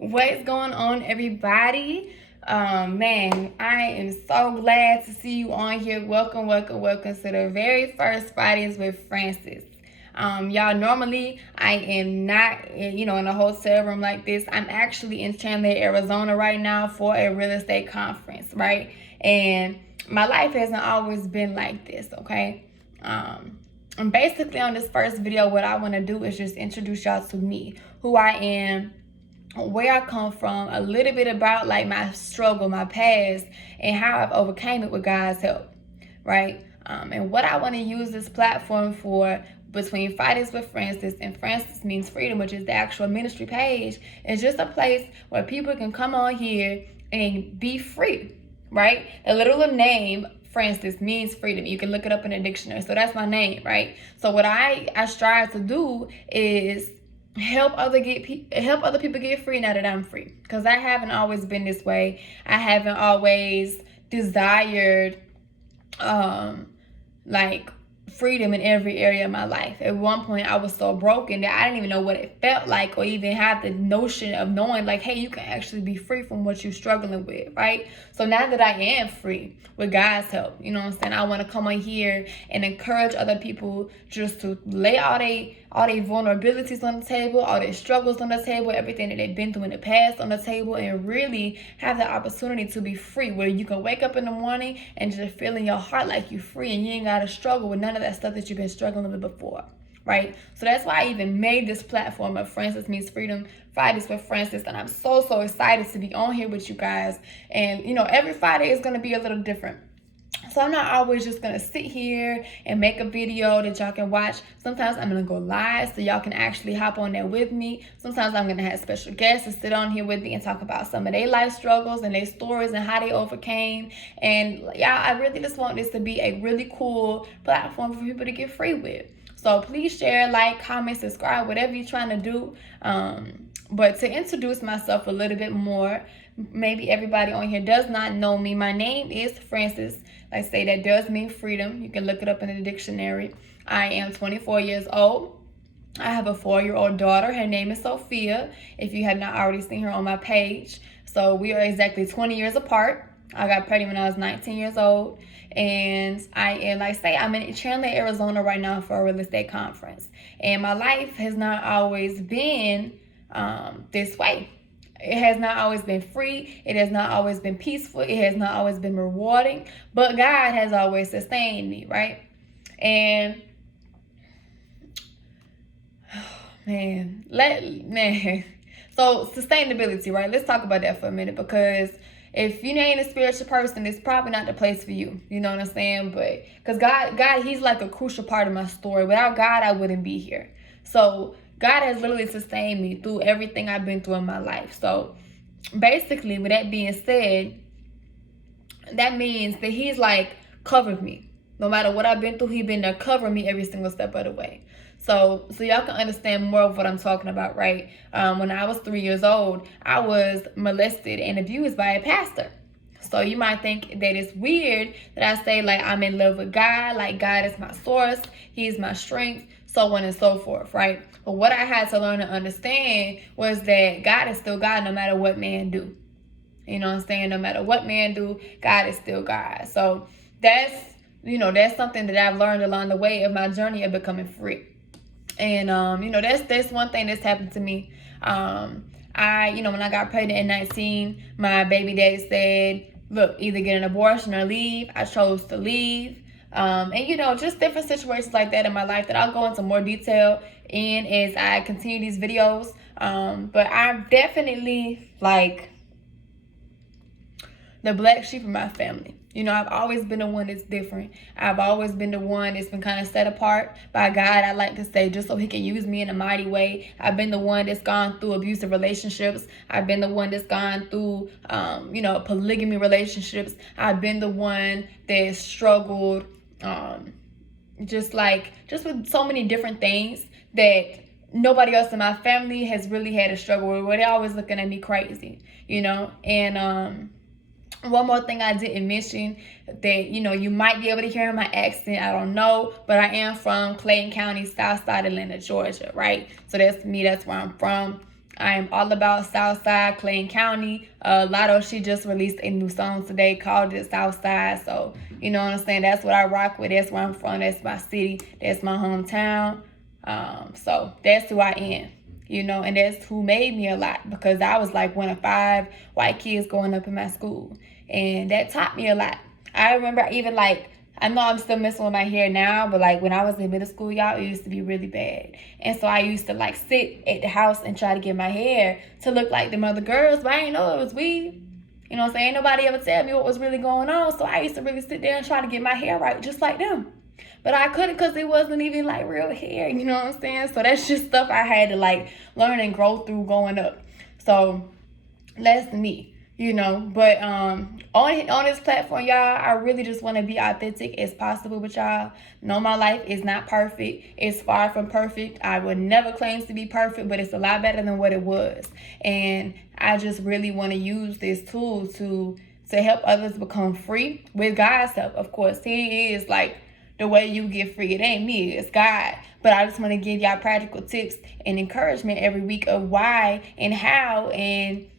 What's going on, everybody? Man, I am so glad to see you on here. Welcome to the very first Fridays with Francis. Y'all, normally I am not, in a hotel room like this. I'm actually in Chandler, Arizona right now for a real estate conference, right? And my life hasn't always been like this, okay? And basically on this first video, what I want to do is just introduce y'all to me, who I am, where I come from, a little bit about like my struggle, my past, and how I've overcame it with God's help, right? And what I want to use this platform for, between Fridays with Francis, and Francis means freedom, which is the actual ministry page, is just a place where people can come on here and be free, right? The literal name Francis means freedom. You can look it up in a dictionary. So that's my name, right? So what I strive to do is help other people get free now that I'm free, because I haven't always been this way. I haven't always desired like freedom in every area of my life. At one point I was so broken that I didn't even know what it felt like, or even have the notion of knowing like, hey, you can actually be free from what you're struggling with, right? So now that I am free with God's help, you know what I'm saying, I want to come on here and encourage other people just to lay all their vulnerabilities on the table, all their struggles on the table, everything that they've been through in the past on the table, and really have the opportunity to be free, where you can wake up in the morning and just feel in your heart like you're free, and you ain't got to struggle with none of that stuff that you've been struggling with before, right? So that's why I even made this platform of Francis Means Freedom, Fridays with Francis, and I'm so excited to be on here with you guys. And every Friday is going to be a little different. So I'm not always just going to sit here and make a video that y'all can watch. Sometimes I'm going to go live so y'all can actually hop on there with me. Sometimes I'm going to have special guests to sit on here with me and talk about some of their life struggles and their stories and how they overcame. And y'all, I really just want this to be a really cool platform for people to get free with. So please share, like, comment, subscribe, whatever you're trying to do. But to introduce myself a little bit more, maybe everybody on here does not know me. My name is Francis. Like I say, that does mean freedom. You can look it up in the dictionary. I am 24 years old. I have a 4-year-old daughter. Her name is Sophia, if you have not already seen her on my page. So we are exactly 20 years apart. I got pregnant when I was 19 years old. And I'm in Chandler, Arizona right now for a real estate conference. And my life has not always been this way. It has not always been free. It has not always been peaceful. It has not always been rewarding. But God has always sustained me, right? And so sustainability, right? Let's talk about that for a minute, because if you ain't a spiritual person, it's probably not the place for you. You know what I'm saying? But because God, He's like a crucial part of my story. Without God, I wouldn't be here. So God has literally sustained me through everything I've been through in my life. So basically, with that being said, that means that He's like covered me. No matter what I've been through, He's been there covering me every single step of the way. So y'all can understand more of what I'm talking about, right? When I was 3 years old, I was molested and abused by a pastor. So you might think that it's weird that I say like I'm in love with God, like God is my source, He's my strength, so on and so forth, right? But what I had to learn to understand was that God is still God no matter what man do. You know what I'm saying? No matter what man do, God is still God. So that's something that I've learned along the way of my journey of becoming free. And that's one thing that's happened to me. When I got pregnant at 19, my baby daddy said, look, either get an abortion or leave. I chose to leave. And just different situations like that in my life that I'll go into more detail in as I continue these videos. But I'm definitely like the black sheep of my family. I've always been the one that's different. I've always been the one that's been kind of set apart by God, I like to say, just so He can use me in a mighty way. I've been the one that's gone through abusive relationships. I've been the one that's gone through, polygamy relationships. I've been the one that struggled, just with so many different things that nobody else in my family has really had a struggle with, where they're always looking at me crazy, and, one more thing I didn't mention that, you might be able to hear in my accent, I don't know, but I am from Clayton County, South Side Atlanta, Georgia, right? So that's me, that's where I'm from. I am all about Southside, Clayton County. Lotto, she just released a new song today called it Southside. So, you know what I'm saying? That's what I rock with. That's where I'm from. That's my city. That's my hometown. So that's who I am, you know, and that's who made me a lot, because I was like one of 5 white kids growing up in my school. And that taught me a lot. I remember even like, I know I'm still messing with my hair now, but like when I was in middle school, y'all, it used to be really bad. And so I used to like sit at the house and try to get my hair to look like them other girls, but I didn't know it was weed. You know what I'm saying? Ain't nobody ever tell me what was really going on. So I used to really sit there and try to get my hair right, just like them. But I couldn't, because it wasn't even like real hair, you know what I'm saying? So that's just stuff I had to like learn and grow through growing up. So that's me, you know. But on this platform, y'all, I really just want to be authentic as possible with y'all. No, my life is not perfect. It's far from perfect. I would never claim to be perfect, but it's a lot better than what it was. And I just really want to use this tool to help others become free with God's help. Of course, He is like the way you get free. It ain't me, it's God. But I just want to give y'all practical tips and encouragement every week of why and how and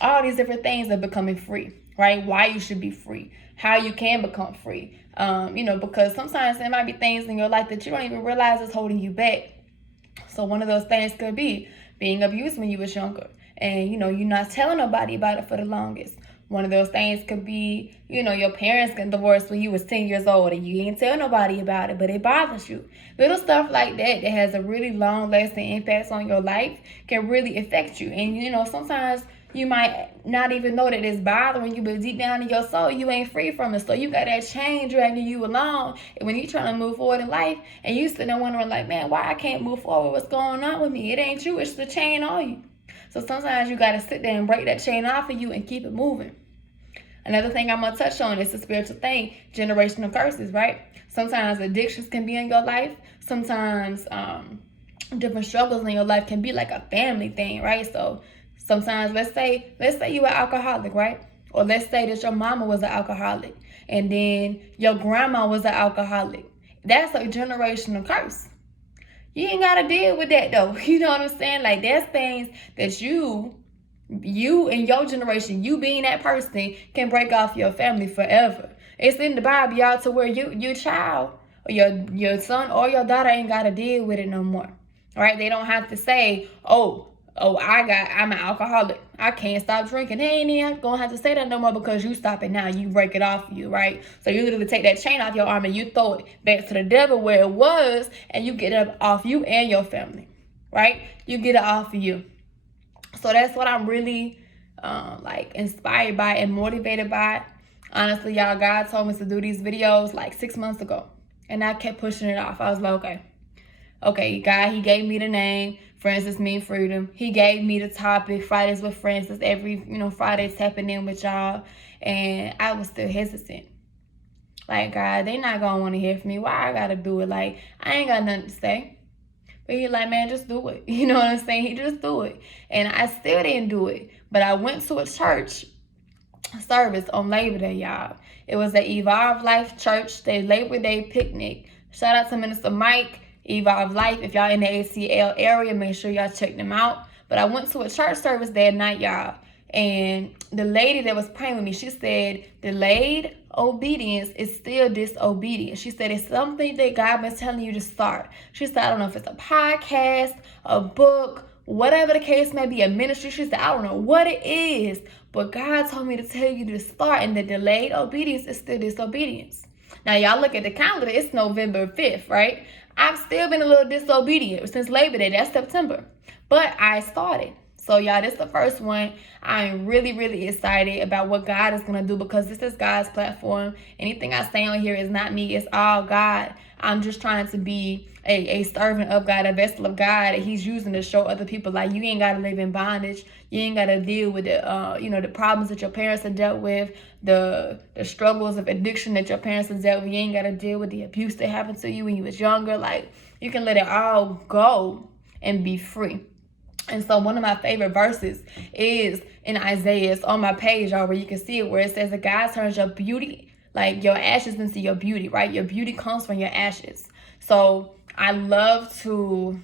all these different things of becoming free, right? Why you should be free, how you can become free. You know, because sometimes there might be things in your life that you don't even realize is holding you back. So one of those things could be being abused when you was younger, and you know, you're not telling nobody about it for the longest. One of those things could be, you know, your parents got divorced when you was 10 years old and you didn't tell nobody about it, but it bothers you. Little stuff like that that has a really long-lasting impact on your life can really affect you. And, you know, sometimes you might not even know that it's bothering you, but deep down in your soul, you ain't free from it. So you got that chain dragging you along. And when you're trying to move forward in life and you sitting there wondering like, man, why I can't move forward? What's going on with me? It ain't you. It's the chain on you. So sometimes you got to sit there and break that chain off of you and keep it moving. Another thing I'm going to touch on is the spiritual thing, generational curses, right? Sometimes addictions can be in your life. Sometimes different struggles in your life can be like a family thing, right? So sometimes let's say you an alcoholic, right? Or let's say that your mama was an alcoholic and then your grandma was an alcoholic. That's a generational curse. You ain't got to deal with that though. You know what I'm saying? Like that's things that you and your generation, you being that person, can break off your family forever. It's in the Bible, y'all, to where your child or your son or your daughter ain't got to deal with it no more. All right? They don't have to say, I'm an alcoholic, I can't stop drinking. They ain't even gonna have to say that no more, because you stop it now. You break it off of you, right? So you literally take that chain off your arm and you throw it back to the devil where it was, and you get it off you and your family, right? You get it off of you. So that's what I'm really like inspired by and motivated by. Honestly, y'all, God told me to do these videos like 6 months ago, and I kept pushing it off. I was like, okay, God, He gave me the name. Francis mean freedom. He gave me the topic, Fridays with Francis. Every, Friday tapping in with y'all. And I was still hesitant. Like, God, they not going to want to hear from me. Why I got to do it? Like, I ain't got nothing to say. But He like, man, just do it. You know what I'm saying? He just do it. And I still didn't do it. But I went to a church service on Labor Day, y'all. It was the Evolve Life Church, their Labor Day picnic. Shout out to Minister Mike, Evolve Life. If y'all in the ACL area, make sure y'all check them out. But I went to a church service that night, y'all. And the lady that was praying with me, she said, delayed obedience is still disobedience. She said, it's something that God been telling you to start. She said, I don't know if it's a podcast, a book, whatever the case may be, a ministry. She said, I don't know what it is, but God told me to tell you to start, and the delayed obedience is still disobedience. Now, y'all look at the calendar, it's November 5th, right? I've still been a little disobedient since Labor Day. That's September. But I started. So, y'all, this is the first one. I'm really, really excited about what God is going to do, because this is God's platform. Anything I say on here is not me. It's all God. I'm just trying to be a servant of God, a vessel of God that He's using to show other people, like, you ain't got to live in bondage. You ain't got to deal with the problems that your parents have dealt with, the struggles of addiction that your parents have dealt with. You ain't got to deal with the abuse that happened to you when you was younger. Like, you can let it all go and be free. And so one of my favorite verses is in Isaiah. It's on my page, y'all, where you can see it, where it says that God turns your beauty, like your ashes, into your beauty, right? Your beauty comes from your ashes. So I love to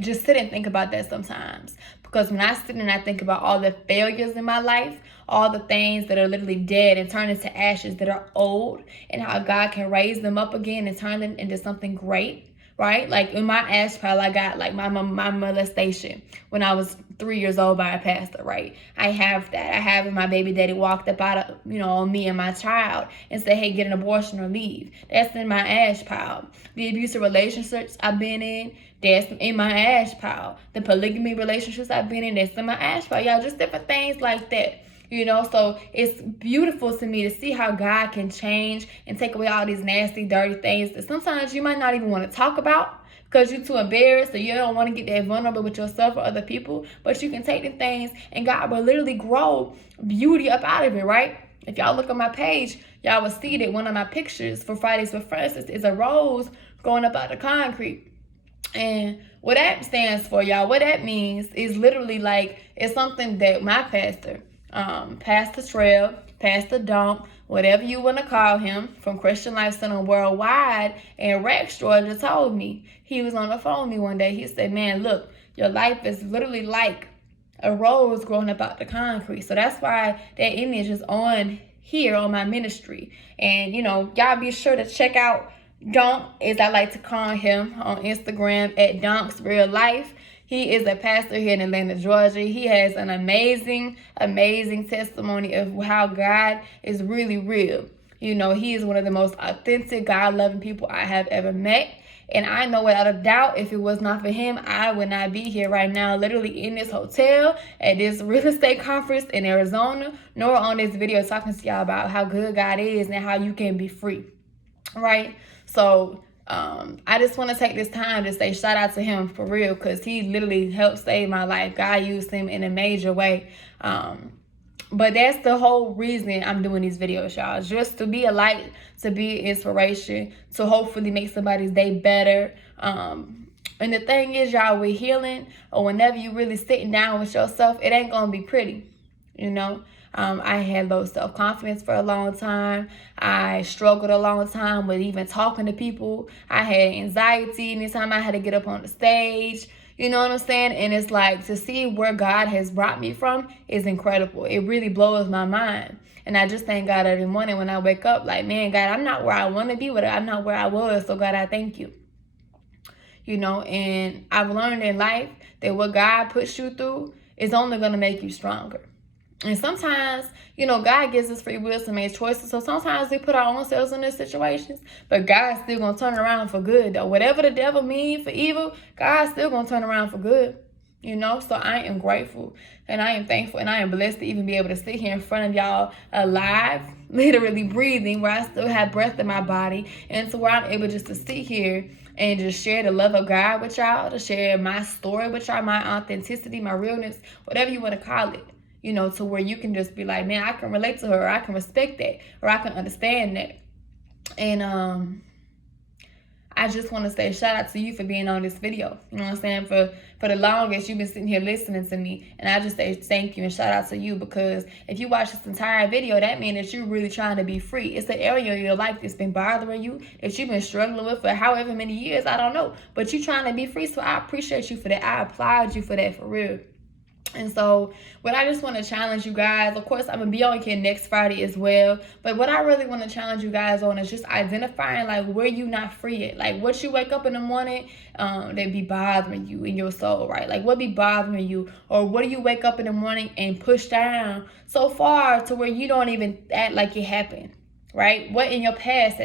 just sit and think about that sometimes, Because when I sit and I think about all the failures in my life, all the things that are literally dead and turn into ashes that are old, and how God can raise them up again and turn them into something great, right? Like in my ash pile, I got like my molestation when I was 3 years old by a pastor, right? I have that. I have when my baby daddy walked up out of, on me and my child and said, hey, get an abortion or leave. That's in my ash pile. The abusive relationships I've been in, that's in my ash pile. The polygamy relationships I've been in, that's in my ash pile. Y'all, just different things like that. So it's beautiful to me to see how God can change and take away all these nasty, dirty things that sometimes you might not even want to talk about because you're too embarrassed or you don't want to get that vulnerable with yourself or other people. But you can take the things and God will literally grow beauty up out of it, right? If y'all look on my page, y'all will see that one of my pictures for Fridays with Francis is a rose growing up out of concrete. And what that stands for, y'all, what that means is literally like, it's something that my pastor, Pastor Trail, Pastor Dunk, whatever you want to call him, from Christian Life Center Worldwide in Rex, Georgia, told me. He was on the phone with me one day. He said, man, look, your life is literally like a rose growing up out the concrete. So that's why that image is on here on my ministry. And, y'all be sure to check out Dunk, as I like to call him, on Instagram at Dunk's Real Life. He is a pastor here in Atlanta, Georgia. He has an amazing, amazing testimony of how God is really real. He is one of the most authentic, God-loving people I have ever met. And I know without a doubt, if it was not for him, I would not be here right now, literally in this hotel at this real estate conference in Arizona, nor on this video talking to y'all about how good God is and how you can be free, right? So I just want to take this time to say shout out to him for real, because he literally helped save my life. God used him in a major way. But that's the whole reason I'm doing these videos, y'all. Just to be a light, to be an inspiration, to hopefully make somebody's day better. And the thing is, y'all, with healing, or whenever you really sitting down with yourself, it ain't going to be pretty, I had low self-confidence for a long time. I struggled a long time with even talking to people. I had anxiety anytime I had to get up on the stage. You know what I'm saying? And it's like, to see where God has brought me from is incredible. It really blows my mind. And I just thank God every morning when I wake up, like, man, God, I'm not where I want to be, but I'm not where I was. So God, I thank you. And I've learned in life that what God puts you through is only going to make you stronger. And sometimes, God gives us free will to make choices. So sometimes we put our own selves in those situations, but God's still going to turn around for good, though. Whatever the devil means for evil, God's still going to turn around for good. So I am grateful and I am thankful and I am blessed to even be able to sit here in front of y'all alive, literally breathing, where I still have breath in my body, and to where I'm able just to sit here and just share the love of God with y'all, to share my story with y'all, my authenticity, my realness, whatever you want to call it. To where you can just be like, man, I can relate to her, or I can respect that, or I can understand that. And I just want to say shout out to you for being on this video. You know what I'm saying? For the longest, you've been sitting here listening to me. And I just say thank you and shout out to you, because if you watch this entire video, that means that you're really trying to be free. It's an area of your life that's been bothering you, that you've been struggling with for however many years, I don't know. But you're trying to be free, so I appreciate you for that. I applaud you for that, for real. And so what I just want to challenge you guys, of course, I'm going to be on here next Friday as well. But what I really want to challenge you guys on is just identifying like where you not free at. Like what you wake up in the morning that be bothering you in your soul, right? Like what be bothering you, or what do you wake up in the morning and push down so far to where you don't even act like it happened, right? What in your past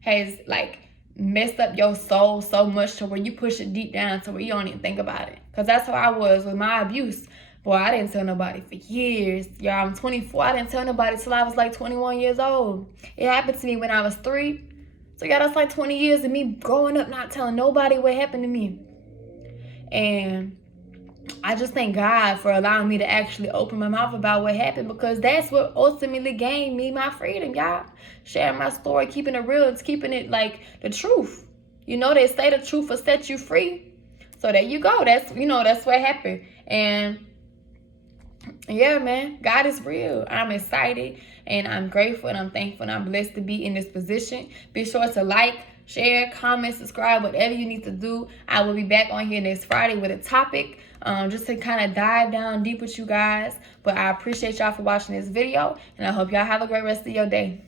has like messed up your soul so much to where you push it deep down to where you don't even think about it. Because that's how I was with my abuse. Boy, I didn't tell nobody for years. Y'all, I'm 24. I didn't tell nobody till I was like 21 years old. It happened to me when I was 3. So yeah, that's like 20 years of me growing up not telling nobody what happened to me. And I just thank God for allowing me to actually open my mouth about what happened, because that's what ultimately gained me my freedom, y'all. Sharing my story, keeping it real, it's keeping it like the truth. They say the truth will set you free. So there you go. That's what happened. And yeah, man, God is real. I'm excited and I'm grateful and I'm thankful and I'm blessed to be in this position. Be sure to like, share, comment, subscribe, whatever you need to do. I will be back on here next Friday with a topic, just to kind of dive down deep with you guys. But I appreciate y'all for watching this video, and I hope y'all have a great rest of your day.